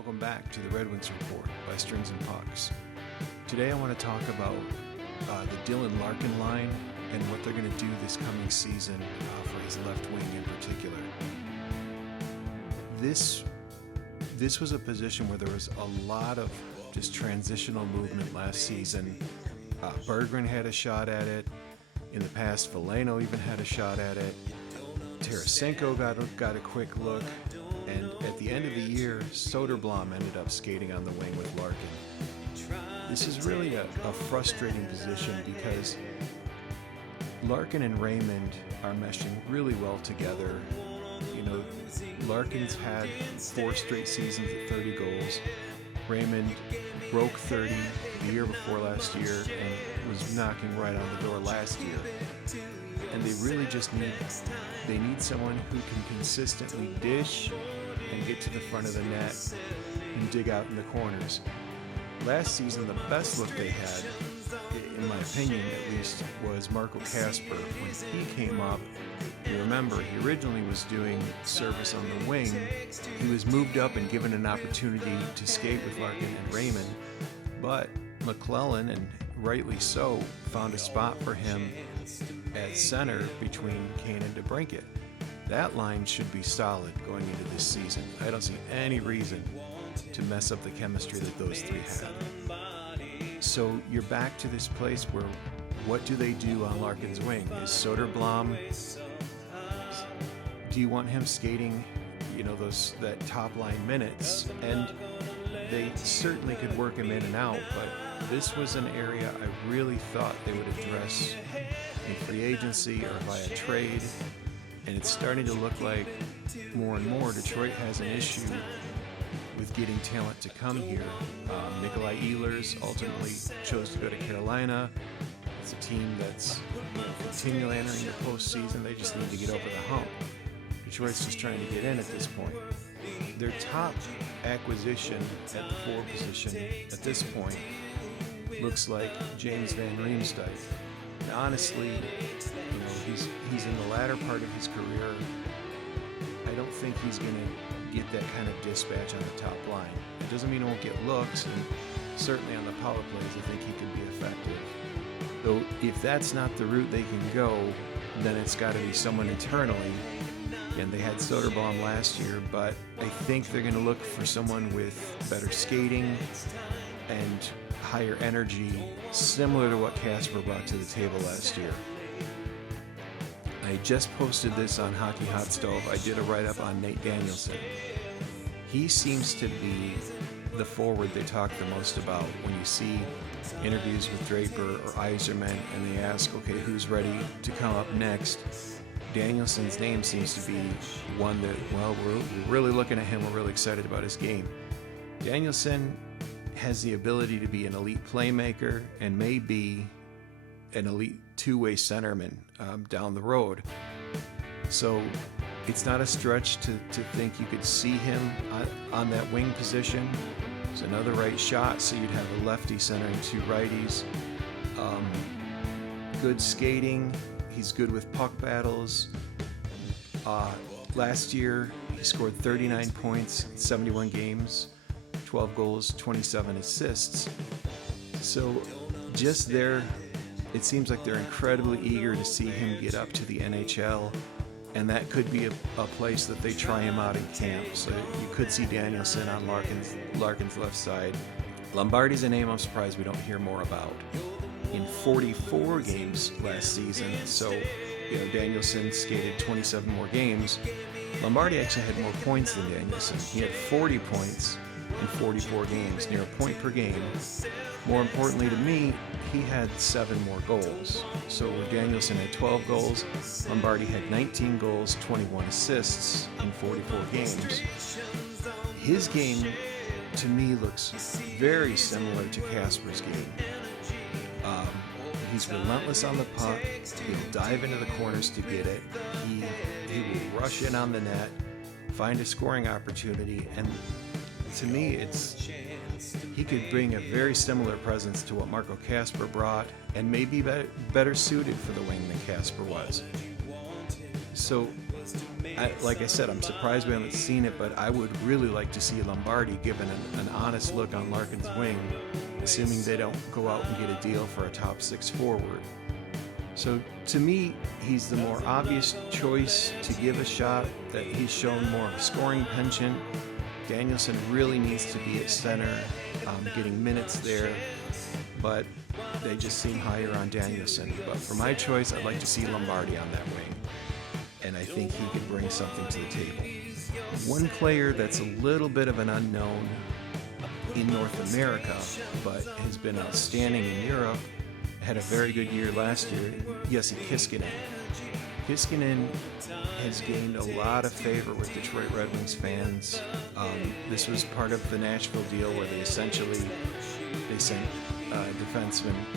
Welcome back to the Red Wings Report by Strings and Pucks. Today I want to talk about the Dylan Larkin line and what they're going to do this coming season for his left wing in particular. This was a position where there was a lot of just transitional movement last season. Berggren had a shot at it. In the past, Veleno even had a shot at it. Tarasenko got a quick look. And at the end of the year, Soderblom ended up skating on the wing with Larkin. This is really a frustrating position because Larkin and Raymond are meshing really well together. You know, Larkin's had 4 straight seasons at 30 goals. Raymond broke 30 the year before last year and was knocking right on the door last year. And they really just need someone who can consistently dish and get to the front of the net and dig out in the corners. Last season, the best look they had, in my opinion at least, was Marco Kasper. When he came up, you remember, he originally was doing service on the wing. He was moved up and given an opportunity to skate with Larkin and Raymond, but McClellan, and rightly so, found a spot for him at center between Kane and DeBrincat. That line should be solid going into this season. I don't see any reason to mess up the chemistry that those three had. So you're back to this place where what do they do on Larkin's wing? Is Soderblom, do you want him skating, that top line minutes? And they certainly could work him in and out, but this was an area I really thought they would address in free agency or via trade. And it's starting to look like more and more Detroit has an issue with getting talent to come here. Nikolai Ehlers ultimately chose to go to Carolina. It's a team that's continually entering the postseason. They just need to get over the hump. Detroit's just trying to get in at this point. Their top acquisition at the forward position at this point looks like James Van Riemsdyk. And honestly, he's in the latter part of his career. I don't think he's going to get that kind of dispatch on the top line. It doesn't mean he won't get looks, and certainly on the power plays, I think he can be effective. Though if that's not the route they can go, then it's got to be someone internally. And they had Soderblom last year, but I think they're going to look for someone with better skating and higher energy, similar to what Kasper brought to the table last year. I just posted this on Hockey Hot Stove. I did a write-up on Nate Danielson. He seems to be the forward they talk the most about when you see interviews with Draper or Yzerman and they ask, okay, who's ready to come up next? Danielson's name seems to be one that, we're really looking at him. We're really excited about his game. Danielson has the ability to be an elite playmaker and may be an elite two-way centerman down the road. So it's not a stretch to think you could see him on that wing position. There's another right shot, so you'd have a lefty centering 2 righties. Good skating. He's good with puck battles. Last year, he scored 39 points in 71 games, 12 goals, 27 assists. So just there, it seems like they're incredibly eager to see him get up to the NHL, and that could be a place that they try him out in camp. So you could see Danielson on Larkin's left side. Lombardi's a name I'm surprised we don't hear more about. In 44 games last season, so Danielson skated 27 more games. Lombardi actually had more points than Danielson. He had 40 points in 44 games, near a point per game. More importantly to me, he had 7 more goals. So where Danielson had 12 goals, Lombardi had 19 goals, 21 assists in 44 games. His game, to me, looks very similar to Kasper's game. He's relentless on the puck. He'll dive into the corners to get it. He will rush in on the net, find a scoring opportunity, and to me, he could bring a very similar presence to what Marco Kasper brought, and maybe better suited for the wing than Kasper was. So like I said, I'm surprised we haven't seen it, but I would really like to see Lombardi given an honest look on Larkin's wing, assuming they don't go out and get a deal for a top 6 forward. So to me, he's the more obvious choice to give a shot, that he's shown more of a scoring penchant. Danielson really needs to be at center, getting minutes there, but they just seem higher on Danielson. But for my choice, I'd like to see Lombardi on that wing, and I think he could bring something to the table. One player that's a little bit of an unknown in North America, but has been outstanding in Europe, had a very good year last year, Jussi Kiskinen. Kiskinen has gained a lot of favor with Detroit Red Wings fans. This was part of the Nashville deal where they sent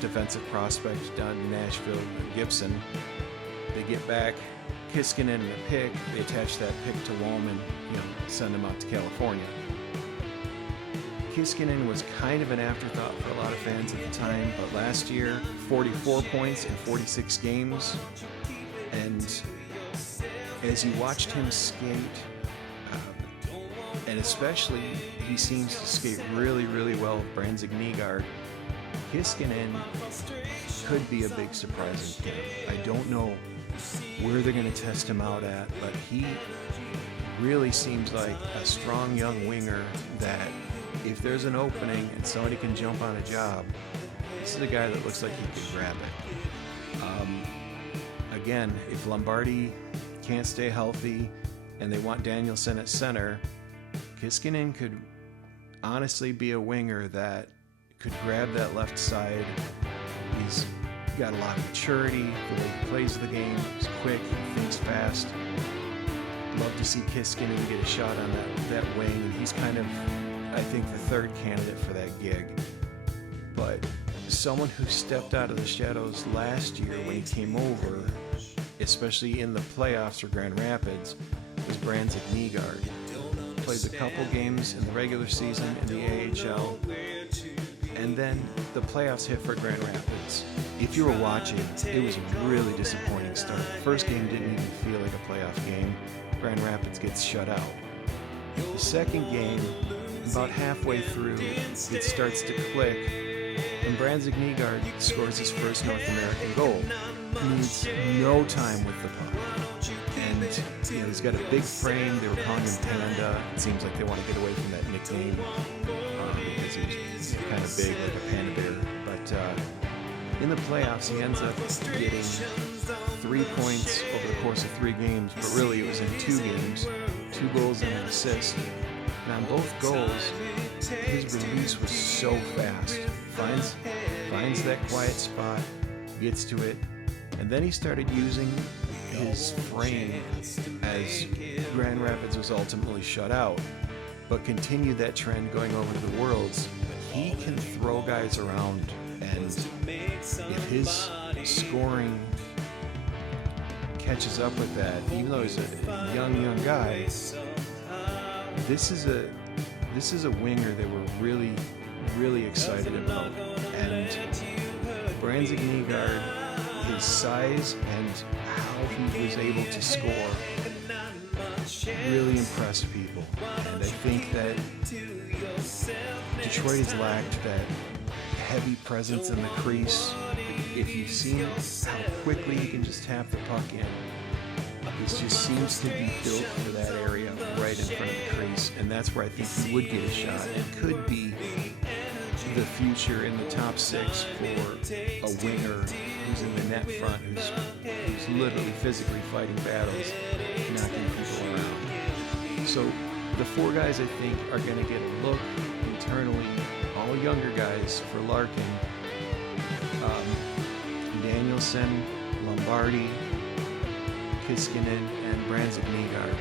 defensive prospect down to Nashville, Gibson. They get back Kiskinen and a pick. They attach that pick to Wallman, send him out to California. Kiskinen was kind of an afterthought for a lot of fans at the time, but last year, 44 points in 46 games. And as you watched him skate, and especially he seems to skate really, really well with Brandsegg-Nygard, Kiskinen could be a big surprise in camp. I don't know where they're going to test him out at, but he really seems like a strong young winger that if there's an opening and somebody can jump on a job, this is a guy that looks like he could grab it. Again, if Lombardi can't stay healthy and they want Danielson at center, Kiskinen could honestly be a winger that could grab that left side. He's got a lot of maturity, the way he plays the game. He's quick, he thinks fast. Love to see Kiskinen get a shot on that wing, and he's kind of, I think, the third candidate for that gig. But someone who stepped out of the shadows last year when he came over, especially in the playoffs for Grand Rapids, was Brandsegg-Nygard. Played a couple games in the regular season in the AHL, and then the playoffs hit for Grand Rapids. If you were watching, it was a really disappointing start. The first game didn't even feel like a playoff game. Grand Rapids gets shut out. The second game, about halfway through, it starts to click, and Brandsegg-Nygard scores his first North American goal. He needs no time with the puck. And he's got a big frame. They were calling him Panda. It seems like they want to get away from that nickname because he's kind of big, like a panda bear. But in the playoffs, he ends up getting 3 points over the course of 3 games, but really it was in 2 games, 2 goals and an assist. And on both goals, his release was so fast. Finds that quiet spot, gets to it, and then he started using his frame as Grand Rapids was ultimately shut out, but continued that trend going over to the Worlds. He can throw guys around, and if his scoring catches up with that, even though he's a young guy, this is a winger that we're really, really excited about. And Brandsegg-Nygard, his size and how he was able to score really impressed people. And I think that Detroit has lacked that heavy presence in the crease. If you've seen how quickly he can just tap the puck in, this just seems to be built for that area right in front of the crease, and that's where I think he would get a shot. It could be the future in the top 6 for a winger who's in the net front, who's literally physically fighting battles, knocking people around. So the 4 guys I think are going to get a look internally, all younger guys for Larkin. Danielson, Lombardi, Kiskinen, and Brandsegg-Nygard.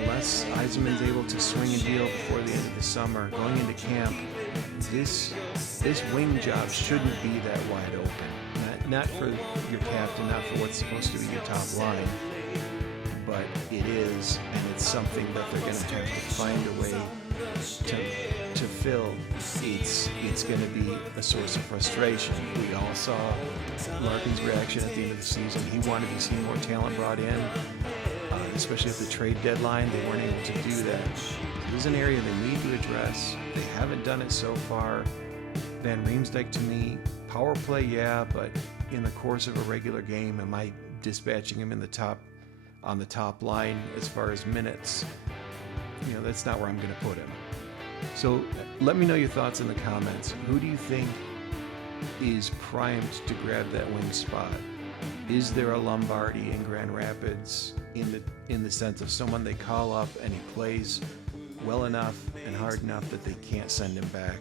Unless Yzerman's able to swing a deal before the end of the summer, going into camp, this wing job shouldn't be that wide open. Not for your captain, not for what's supposed to be your top line, but it is, and it's something that they're going to have to find a way to fill. It's going to be a source of frustration. We all saw Larkin's reaction at the end of the season. He wanted to see more talent brought in. especially at the trade deadline, they weren't able to do that. This is an area they need to address. They haven't done it so far. Van Riemsdyk, to me, power play, yeah, but in the course of a regular game, am I dispatching him on the top line as far as minutes? That's not where I'm going to put him. So let me know your thoughts in the comments. Who do you think is primed to grab that wing spot? Is there a Lombardi in Grand Rapids in the sense of someone they call up and he plays well enough and hard enough that they can't send him back?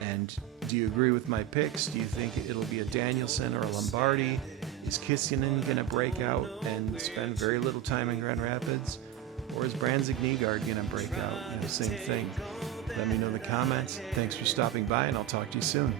And do you agree with my picks? Do you think it'll be a Danielson or a Lombardi? Is Kissinen going to break out and spend very little time in Grand Rapids? Or is Brandsegg-Nygard going to break out? Same thing. Let me know in the comments. Thanks for stopping by, and I'll talk to you soon.